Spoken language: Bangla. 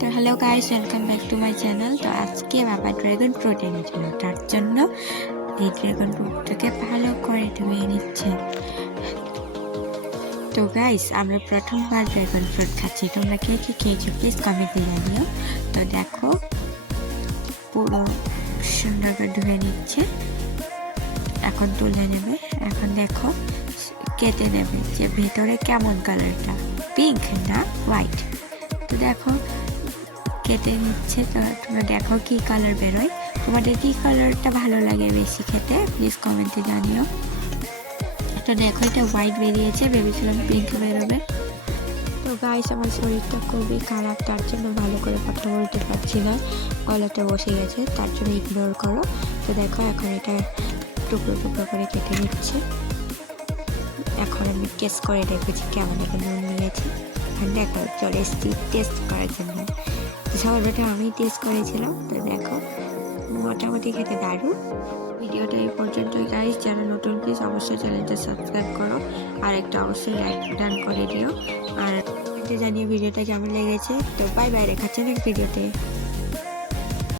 তো hello guys, welcome back to my channel. তো আজকে বাবা ড্রাগন ফ্রুট এনেছিল, তার জন্য এই ড্রাগন ফ্রুটটাকে ভালো করে ধুয়ে নিচ্ছে। তো গাইস, আমরা প্রথমবার ড্রাগন ফ্রুট খাচ্ছি। তোমরা কে কি খেয়েছো প্লিজ কমেন্টে জানিও। তো দেখো, পুরো সুন্দর করে ধুয়ে নিচ্ছে, এখন তুলে নেবে। এখন দেখো, কেটে নেবে যে ভেতরে কেমন কালারটা, পিঙ্ক না হোয়াইট। তো দেখো কেটে নিচ্ছে। তো তোমরা দেখো কি কালার বেরোয়। তোমাদের কি কালারটা ভালো লাগে বেশি খেতে প্লিজ কমেন্টে জানিও। তো দেখো, এটা হোয়াইট বেরিয়েছে, ভেবেছিলাম পিঙ্ক বেরোবে। তো গাইস, আমার শরীরটা খুবই খারাপ, তার জন্য ভালো করে কথা বলতে পারছি না, গলাটা বসে গেছে, তার জন্য ইগনোর করো। তো দেখো, এখন এটা টুকরো টুকরো করে কেটে নিচ্ছে। এখন আমি টেস্ট করে দেখেছি কেমন এটা নুন নিয়েছি। দেখো চলে এসেছি টেস্ট করার জন্য। সবাইটা আমি টেস্ট করেছিলাম। তো দেখো, মোটামুটি খেতে দারুণ। ভিডিওটা এই পর্যন্তই গাইস। যারা নতুন প্লিজ অবশ্যই চ্যানেলটা সাবস্ক্রাইব করো, আর একটা অবশ্যই লাইক ডান করে দিও, আর জানিয়ে ভিডিওটা কেমন লেগেছে। তো বাই বাই, দেখাচ্ছে নেক্সট ভিডিওতে।